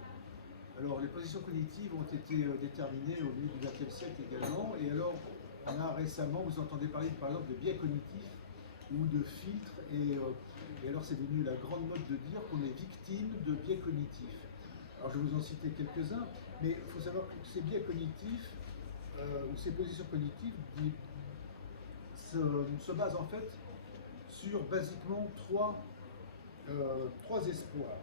Alors, les positions cognitives ont été déterminées au milieu du XXe siècle également, et alors, on a récemment, vous entendez parler par exemple de biais cognitifs ou de filtres, et alors c'est devenu la grande mode de dire qu'on est victime de biais cognitifs. Alors, je vais vous en citer quelques-uns, mais il faut savoir que ces biais cognitifs, ou ces positions cognitives, se basent en fait sur basiquement trois espoirs,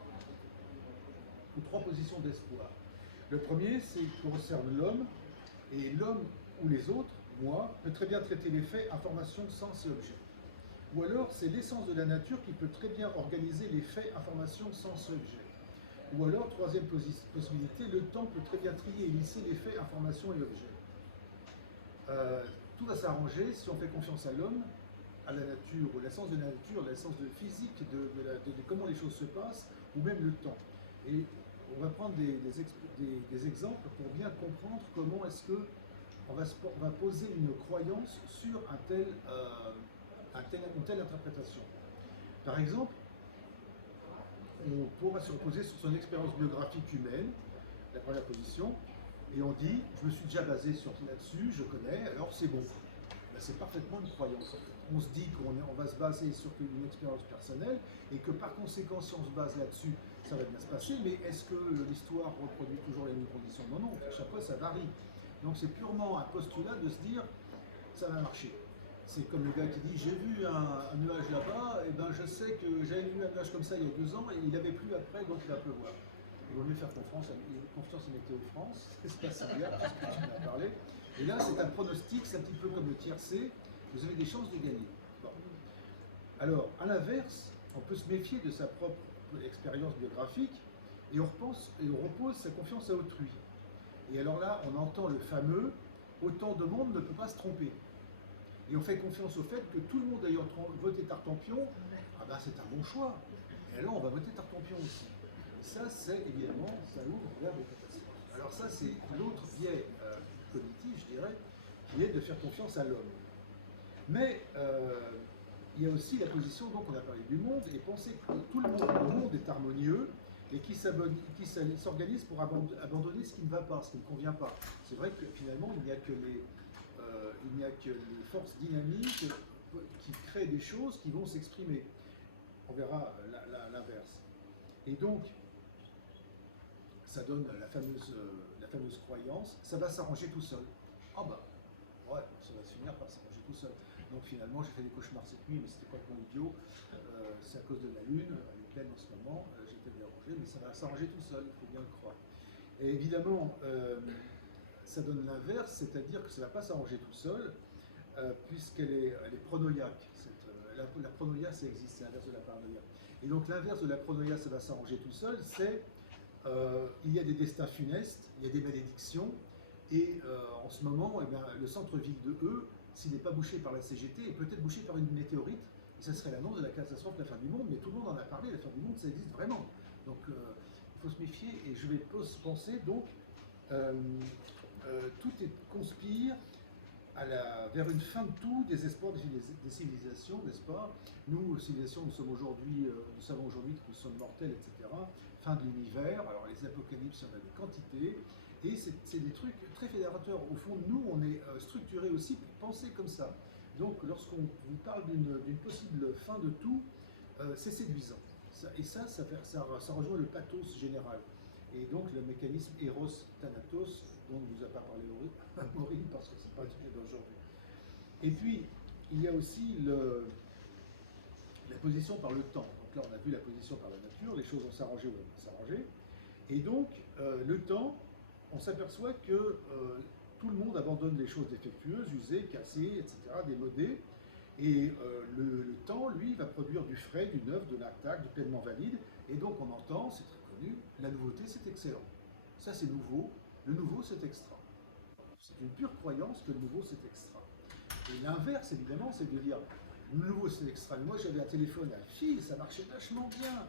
ou trois positions d'espoir. Le premier, concerne l'homme, et l'homme ou les autres, moi, peut très bien traiter les faits, informations, sens et objets. Ou alors, c'est l'essence de la nature qui peut très bien organiser les faits, informations, sens et objets. Ou alors, troisième possibilité, le temps peut très bien trier et lisser les faits, informations et objets. Tout va s'arranger si on fait confiance à l'homme, à la nature, ou l'essence de la nature, l'essence de physique, de comment les choses se passent, ou même le temps. Et on va prendre des exemples pour bien comprendre comment est-ce que on va poser une croyance sur une telle interprétation. Par exemple, on pourra se reposer sur son expérience biographique humaine, la première position, et on dit, je me suis déjà basé là-dessus, je connais, alors c'est bon. Ben, c'est parfaitement une croyance. On se dit qu'on va se baser sur une expérience personnelle, et que par conséquent, si on se base là-dessus, ça va bien se passer, mais est-ce que l'histoire reproduit toujours les mêmes conditions? Non, non, à chaque fois ça varie. Donc c'est purement un postulat de se dire, ça va marcher. C'est comme le gars qui dit, j'ai vu un nuage là-bas, et ben je sais que j'avais vu un nuage comme ça il y a 2 ans, et il n'avait plu après, donc il va pleuvoir. Il vaut mieux faire confiance à Météo France, c'est pas si bien, parce que tu m'en as parlé. Et là, c'est un pronostic, c'est un petit peu comme le tiercé, vous avez des chances de gagner. Bon. Alors, à l'inverse, on peut se méfier de sa propre expérience biographique, et on repose sa confiance à autrui. Et alors là, on entend le fameux « autant de monde ne peut pas se tromper ». Et on fait confiance au fait que tout le monde ayant voté Tartampion, ah ben c'est un bon choix. Et alors on va voter Tartampion aussi. Ça, c'est évidemment, ça ouvre vers des catastrophes. Alors ça, c'est l'autre biais cognitif, je dirais, qui est de faire confiance à l'homme. Mais il y a aussi la position, donc on a parlé du monde, et penser que tout le monde est harmonieux, et qui s'organisent pour abandonner ce qui ne va pas, ce qui ne convient pas. C'est vrai que finalement, il n'y a que les forces dynamiques qui créent des choses qui vont s'exprimer. On verra l'inverse. Et donc, ça donne la fameuse croyance, ça va s'arranger tout seul. Ah bah, ouais, ça va se finir par s'arranger tout seul. Donc finalement, j'ai fait des cauchemars cette nuit, mais c'était complètement idiot. C'est à cause de la lune, elle est pleine en ce moment, j'étais bien rangé, mais ça va s'arranger tout seul, il faut bien le croire. Et évidemment, ça donne l'inverse, c'est-à-dire que ça ne va pas s'arranger tout seul, puisqu'elle est pronoïaque. La pronoïa, ça existe, c'est l'inverse de la paranoïa. Et donc l'inverse de la pronoïa, ça va s'arranger tout seul, c'est il y a des destins funestes, il y a des malédictions, et en ce moment, eh bien, le centre-ville de E, s'il n'est pas bouché par la CGT, est peut-être bouché par une météorite, et ça serait l'annonce de la catastrophe de la fin du monde, mais tout le monde en a parlé, la fin du monde, ça existe vraiment. Donc il faut se méfier, et je vais penser donc, tout conspire vers une fin de tout, des espoirs des civilisations, n'est-ce pas? Nous, civilisations, nous savons aujourd'hui que nous sommes mortels, etc. Fin de l'univers, alors les apocalypses, il y en a des quantités, et c'est des trucs très fédérateurs. Au fond, nous, on est structurés aussi pour penser comme ça. Donc, lorsqu'on vous parle d'une possible fin de tout, c'est séduisant. Et ça rejoint le pathos général. Et donc, le mécanisme Eros-Thanatos, dont ne nous a pas parlé Maureen, parce que ce n'est pas le sujet d'aujourd'hui. Et puis, il y a aussi la position par le temps. Donc là, on a vu la position par la nature, les choses vont s'arranger ou elles vont s'arranger. Et donc, le temps, on s'aperçoit que tout le monde abandonne les choses défectueuses, usées, cassées, etc., démodées. Et le temps, lui, va produire du frais, du neuf, de l'intact, du pleinement valide. Et donc, on entend, c'est très connu, la nouveauté, c'est excellent. Ça, c'est nouveau. Le nouveau, c'est extra. C'est une pure croyance que le nouveau, c'est extra. Et l'inverse, évidemment, c'est de dire, le nouveau, c'est extra. Moi, j'avais un téléphone à fil, ça marchait vachement bien.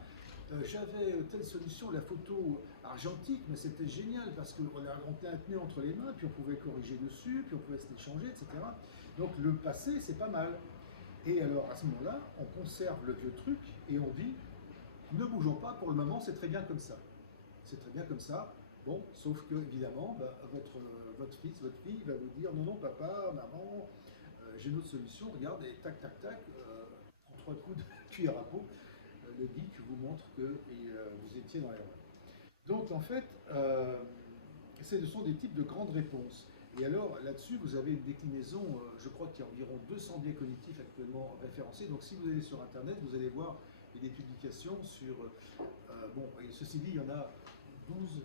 J'avais telle solution, la photo argentique, mais c'était génial parce qu'on la tenait entre les mains, puis on pouvait corriger dessus, puis on pouvait se l'échanger, etc. Donc le passé, c'est pas mal. Et alors, à ce moment-là, on conserve le vieux truc et on dit, ne bougeons pas, pour le moment, c'est très bien comme ça. C'est très bien comme ça. Bon, sauf que, évidemment, votre fils, votre fille va vous dire, non, non, papa, maman, j'ai une autre solution, regarde, et tac, tac, tac, prends 3 coups de cuillère à peau, le geek vous montre que vous étiez dans l'erreur. Donc, en fait, ce sont des types de grandes réponses. Et alors, là-dessus, vous avez une déclinaison, je crois qu'il y a environ 200 biais cognitifs actuellement référencés. Donc, si vous allez sur Internet, vous allez voir des publications sur... bon, et ceci dit, il y en a 12.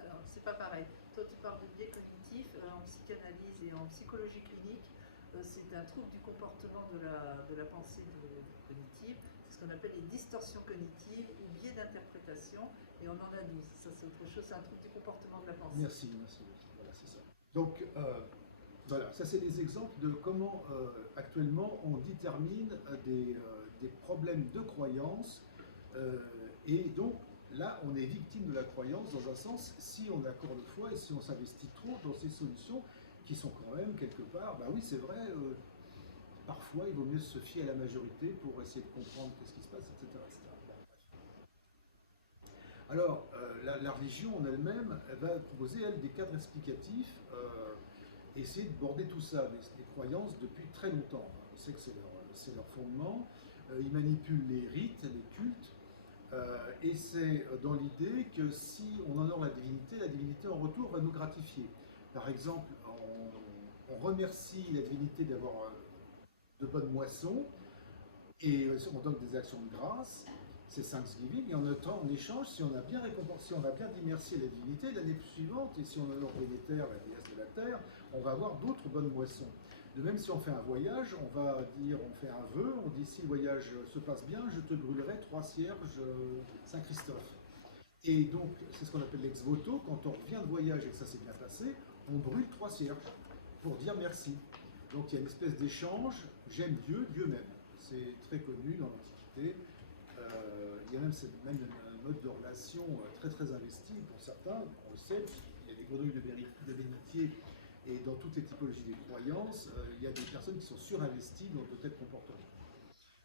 Alors, c'est pas pareil. Toi, tu parles de biais cognitifs en psychanalyse et en psychologie clinique. C'est un trouble du comportement de la pensée cognitive. C'est ce qu'on appelle les distorsions cognitives ou biais d'interprétation. Et on en a 12. Ça, c'est autre chose. C'est un trouble du comportement de la pensée. Merci. Voilà, c'est ça. Donc, voilà, ça c'est des exemples de comment actuellement on détermine des problèmes de croyance. Et donc, là, on est victime de la croyance dans un sens, si on accorde foi et si on s'investit trop dans ces solutions qui sont quand même quelque part, bah oui, c'est vrai, parfois il vaut mieux se fier à la majorité pour essayer de comprendre qu'est-ce qui se passe, etc. etc. Alors, la religion en elle-même, elle va proposer, elle, des cadres explicatifs, essayer de border tout ça, des croyances depuis très longtemps. On sait que c'est leur fondement. Ils manipulent les rites, les cultes, et c'est dans l'idée que si on honore la divinité en retour va nous gratifier. Par exemple, on remercie la divinité d'avoir de bonnes moissons, et on donne des actions de grâce, c'est Thanksgiving, et en échange, si on a bien récompensé, si on a bien dit merci à la divinité, l'année suivante, et si on honore Déméter, la déesse de la terre, on va avoir d'autres bonnes moissons. De même, si on fait un voyage, on fait un vœu, on dit si le voyage se passe bien, je te brûlerai 3 cierges Saint-Christophe. Et donc, c'est ce qu'on appelle l'ex voto, quand on revient de voyage et que ça s'est bien passé, on brûle 3 cierges pour dire merci. Donc il y a une espèce d'échange, j'aime Dieu, Dieu m'aime. C'est très connu dans l'Antiquité. Il y a même un mode de relation très très investi pour certains, on le sait, il y a des grenouilles de bénitier. Et dans toutes les typologies des croyances, il y a des personnes qui sont surinvesties dans de tels comportements.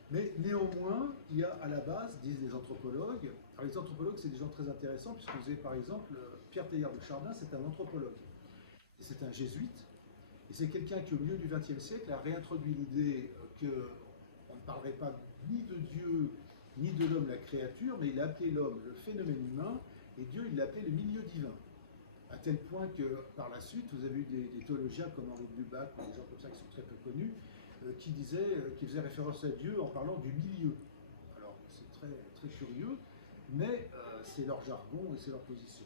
Mais néanmoins, il y a à la base, disent les anthropologues, alors les anthropologues c'est des gens très intéressants, puisque vous avez par exemple Pierre Teilhard de Chardin, c'est un anthropologue, et c'est un jésuite, et c'est quelqu'un qui au milieu du XXe siècle a réintroduit l'idée qu'on ne parlerait pas ni de Dieu, ni de l'homme, la créature, mais il a appelé l'homme le phénomène humain, et Dieu il l'a appelé le milieu divin. À tel point que par la suite, vous avez eu des théologiens comme Henri de Lubac, ou des gens comme ça qui sont très peu connus, qui faisaient référence à Dieu en parlant du milieu. Alors c'est très, très curieux, mais c'est leur jargon et c'est leur position.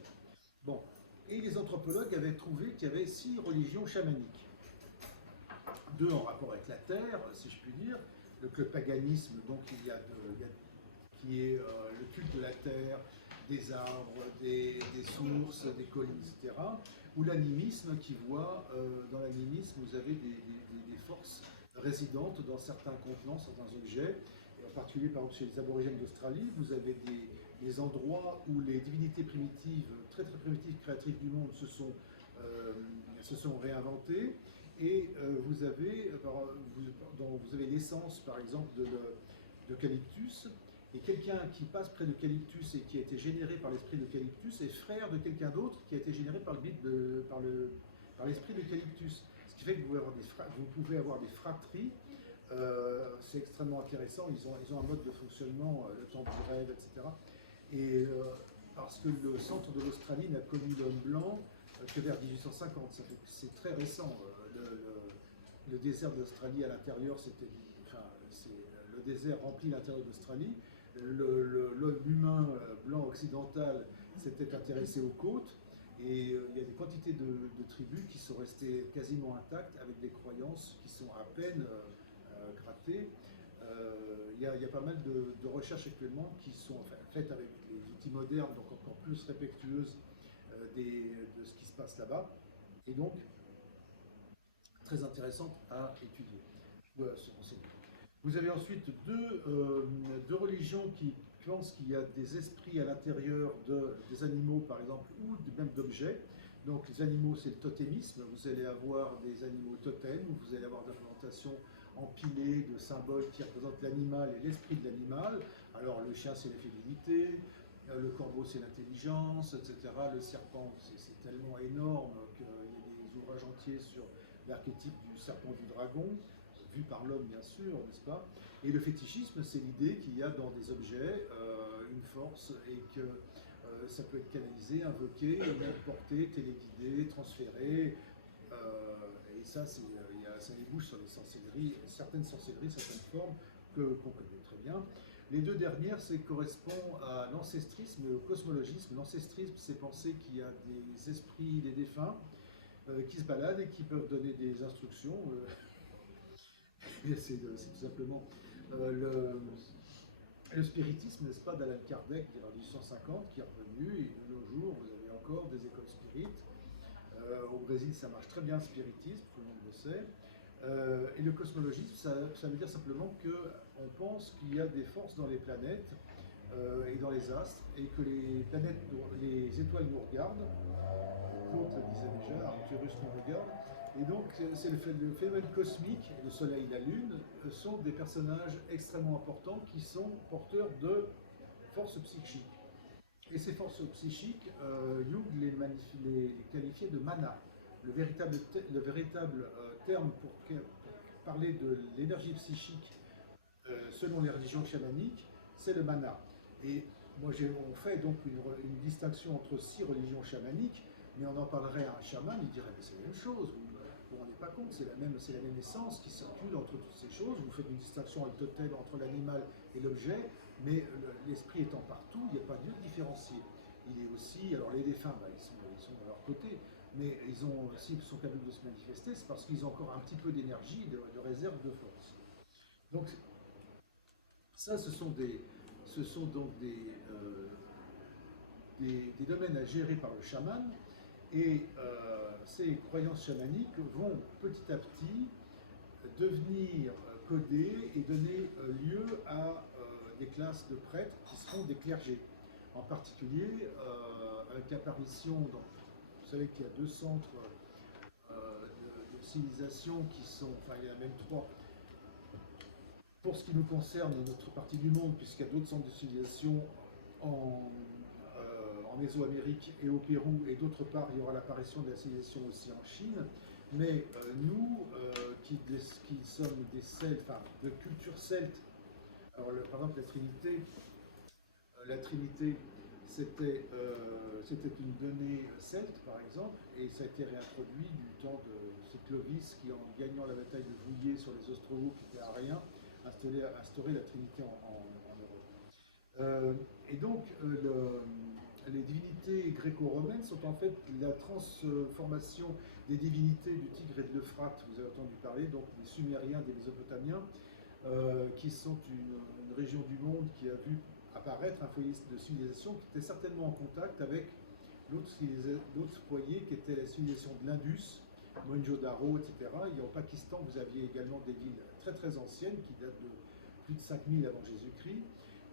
Bon, et les anthropologues avaient trouvé qu'il y avait 6 religions chamaniques. 2 en rapport avec la terre, si je puis dire, le paganisme, donc qui est le culte de la terre, des arbres, des sources, des collines, etc. Ou l'animisme qui voit, dans l'animisme, vous avez des forces résidentes dans certains contenants, certains objets. Et en particulier, par exemple, chez les aborigènes d'Australie, vous avez des endroits où les divinités primitives, très très primitives, créatrices du monde, se sont réinventées. Et vous avez l'essence, par exemple, d'eucalyptus. Et quelqu'un qui passe près d'eucalyptus et qui a été généré par l'esprit d'eucalyptus est frère de quelqu'un d'autre qui a été généré par l'esprit d'eucalyptus. Ce qui fait que vous pouvez avoir des fratries. C'est extrêmement intéressant. Ils ont un mode de fonctionnement, le temps du rêve, etc. Et parce que le centre de l'Australie n'a connu l'homme blanc que vers 1850. C'est très récent. Le désert d'Australie à l'intérieur, le désert remplit l'intérieur d'Australie. L'humain blanc occidental s'était intéressé aux côtes et il y a des quantités de tribus qui sont restées quasiment intactes avec des croyances qui sont à peine grattées. Il y a pas mal de recherches actuellement qui sont faites avec les outils modernes, donc encore plus respectueuses de ce qui se passe là-bas, et donc très intéressantes à étudier. Voilà, se renseigner. Vous avez ensuite deux religions qui pensent qu'il y a des esprits à l'intérieur des animaux, par exemple, ou même d'objets. Donc les animaux, c'est le totémisme. Vous allez avoir des animaux totems, où vous allez avoir des représentations empilées de symboles qui représentent l'animal et l'esprit de l'animal. Alors le chien, c'est la fidélité, le corbeau, c'est l'intelligence, etc. Le serpent, c'est tellement énorme qu'il y a des ouvrages entiers sur l'archétype du serpent du dragon, vu par l'homme bien sûr, n'est-ce pas? Et le fétichisme, c'est l'idée qu'il y a dans des objets une force et que ça peut être canalisé, invoqué, porté, téléguidé, transféré. Et ça, ça débouche sur les sorcelleries, certaines sorcelleries, certaines formes qu'on connaît très bien. Les deux dernières, ça correspond à l'ancestrisme et au cosmologisme. L'ancestrisme, c'est penser qu'il y a des esprits, des défunts qui se baladent et qui peuvent donner des instructions. C'est tout simplement le spiritisme, n'est-ce pas, d'Alan Kardec, en 1850, qui est revenu, et de nos jours, vous avez encore des écoles spirites. Au Brésil, ça marche très bien, le spiritisme, tout le monde le sait. Et le cosmologisme, ça veut dire simplement qu'on pense qu'il y a des forces dans les planètes et dans les astres, et que les étoiles nous regardent, Claude le disait déjà, Arcturus nous regarde, et donc c'est le phénomène cosmique, le Soleil, la Lune, sont des personnages extrêmement importants qui sont porteurs de forces psychiques. Et ces forces psychiques, Jung les qualifiait de mana. Le véritable terme pour parler de l'énergie psychique selon les religions chamaniques, c'est le mana. Et moi, on fait donc une distinction entre 6 religions chamaniques, mais on en parlerait à un chaman, il dirait mais c'est la même chose, vous ne vous rendez pas compte, c'est la même essence qui circule entre toutes ces choses, vous faites une distinction avec totem entre l'animal et l'objet, mais l'esprit étant partout, il n'y a pas lieu de différencier. Il est aussi, alors les défunts, ils sont de leur côté, mais s'ils sont capables de se manifester, c'est parce qu'ils ont encore un petit peu d'énergie, de réserve, de force. Donc ça, ce sont donc des domaines à gérer par le chaman, et ces croyances chamaniques vont petit à petit devenir codées et donner lieu à des classes de prêtres qui seront des clergés. En particulier, avec l'apparition, vous savez qu'il y a 2 centres de civilisation qui sont, enfin il y en a même 3, Pour ce qui nous concerne, notre partie du monde, puisqu'il y a d'autres centres de civilisation en Mésoamérique et au Pérou, et d'autre part, il y aura l'apparition de la civilisation aussi en Chine. Mais nous, qui sommes des Celtes, enfin, de culture celte, alors par exemple la Trinité, c'était une donnée celte, par exemple, et ça a été réintroduit du temps de Clovis, qui, en gagnant la bataille de Vouillé sur les Ostrogoths, qui étaient ariens, instauré la Trinité en Europe. Et donc, les divinités gréco-romaines sont en fait la transformation des divinités du Tigre et de l'Euphrate, vous avez entendu parler, donc des Sumériens, des Mésopotamiens, qui sont une région du monde qui a vu apparaître un foyer de civilisation qui était certainement en contact avec l'autre foyer qui était la civilisation de l'Indus, Mohenjo-Daro, etc. Et au Pakistan, vous aviez également des villes très très anciennes qui datent de plus de 5000 avant Jésus-Christ.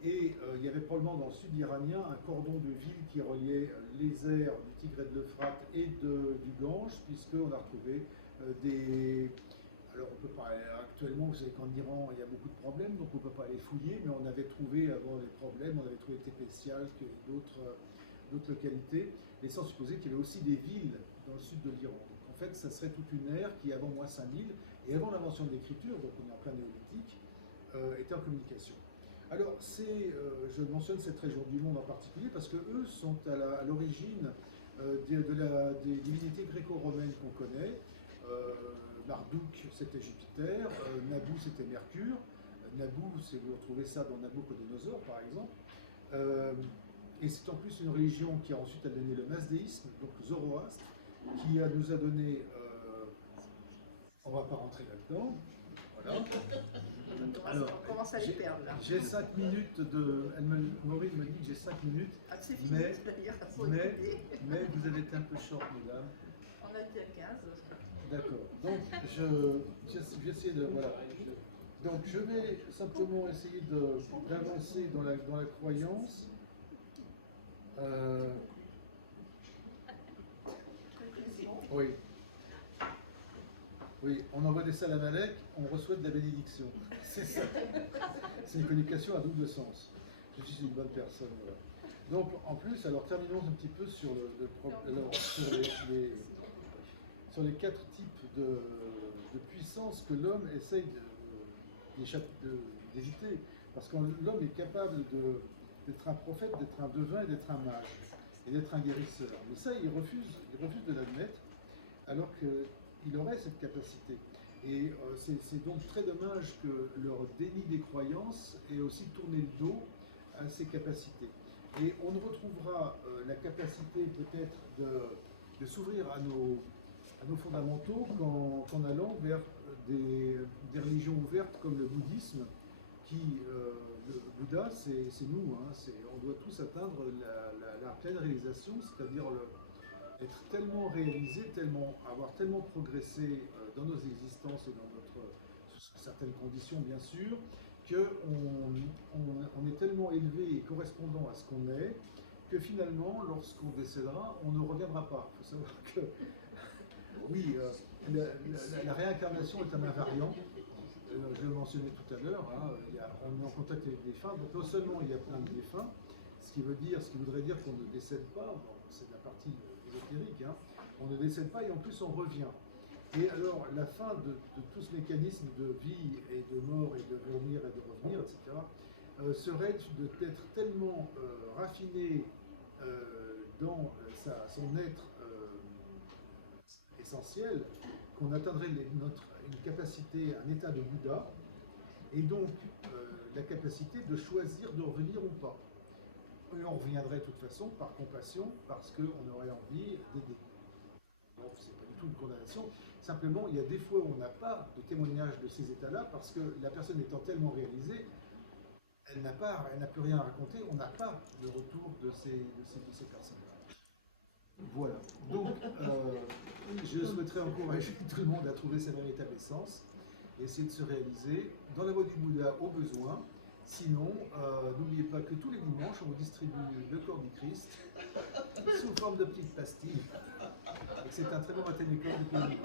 Et il y avait probablement dans le sud iranien un cordon de villes qui reliait les aires du Tigre et de l'Euphrate et du Gange, puisqu'on a retrouvé des... Alors on peut pas, actuellement, vous savez qu'en Iran, il y a beaucoup de problèmes, donc on ne peut pas les fouiller, mais on avait trouvé avant les problèmes, on avait trouvé Tepesialk et d'autres localités, laissant supposer qu'il y avait aussi des villes dans le sud de l'Iran. Donc en fait, ça serait toute une ère qui, avant moins 5000, et avant l'invention de l'écriture, donc on est en plein néolithique, était en communication. Alors, je mentionne cette région du monde en particulier parce qu'eux sont à l'origine des divinités gréco-romaines qu'on connaît. Marduk, c'était Jupiter, Nabu, c'était Mercure. Nabu, vous retrouvez ça dans Nabucodonosor, par exemple. Et c'est en plus une religion qui a ensuite donné le masdéisme, donc Zoroastre, qui nous a donné... on ne va pas rentrer là-dedans. Voilà. Alors, on commence à les perdre là. J'ai 5 minutes Maureen me dit que j'ai 5 minutes. Ah, c'est fini, mais vous avez été un peu short, mesdames. On a été à 15. D'accord. Donc, je vais essayer de... Voilà. Donc, je vais simplement essayer d'avancer dans la croyance. Oui. Oui, on envoie des salamalek, on reçoit de la bénédiction. C'est ça. C'est une communication à double sens. Je suis une bonne personne. Voilà. Donc, en plus, alors terminons un petit peu sur sur les 4 types de puissance que l'homme essaye d'éviter. Parce que l'homme est capable d'être un prophète, d'être un devin et d'être un mage, et d'être un guérisseur. Mais ça, il refuse de l'admettre, alors qu'il aurait cette capacité. Et c'est donc très dommage que leur déni des croyances ait aussi tourné le dos à ces capacités. Et on ne retrouvera la capacité peut-être de s'ouvrir à nos fondamentaux qu'en allant vers des religions ouvertes comme le bouddhisme, le Bouddha, c'est nous, hein, on doit tous atteindre la pleine réalisation, c'est-à-dire être tellement réalisé, avoir tellement progressé dans nos existences et sous certaines conditions bien sûr, qu'on est tellement élevé et correspondant à ce qu'on est, que finalement, lorsqu'on décédera, on ne reviendra pas. Il faut savoir que, oui, la réincarnation est un invariant. Je le mentionnais tout à l'heure, hein, on est en contact avec des défunts, donc non seulement il y a plein de défunts, ce qui voudrait dire qu'on ne décède pas, bon, c'est de la partie ésotérique, hein, on ne décède pas et en plus on revient. Et alors la fin de tout ce mécanisme de vie et de mort et de venir et de revenir, etc., serait d'être tellement raffiné dans son être essentiel qu'on atteindrait une capacité, un état de Bouddha, et donc la capacité de choisir de revenir ou pas. Et on reviendrait de toute façon par compassion, parce qu'on aurait envie d'aider. Donc c'est pas du tout une condamnation, simplement il y a des fois où on n'a pas de témoignage de ces états-là, parce que la personne étant tellement réalisée, elle n'a plus rien à raconter, on n'a pas de retour de ces personnes-là. Voilà. Donc, je souhaiterais encourager tout le monde à trouver sa véritable essence et essayer de se réaliser dans la voie du Bouddha au besoin. Sinon, n'oubliez pas que tous les dimanches, on vous distribue le corps du Christ sous forme de petites pastilles et que c'est un très bon matin d'école du pays.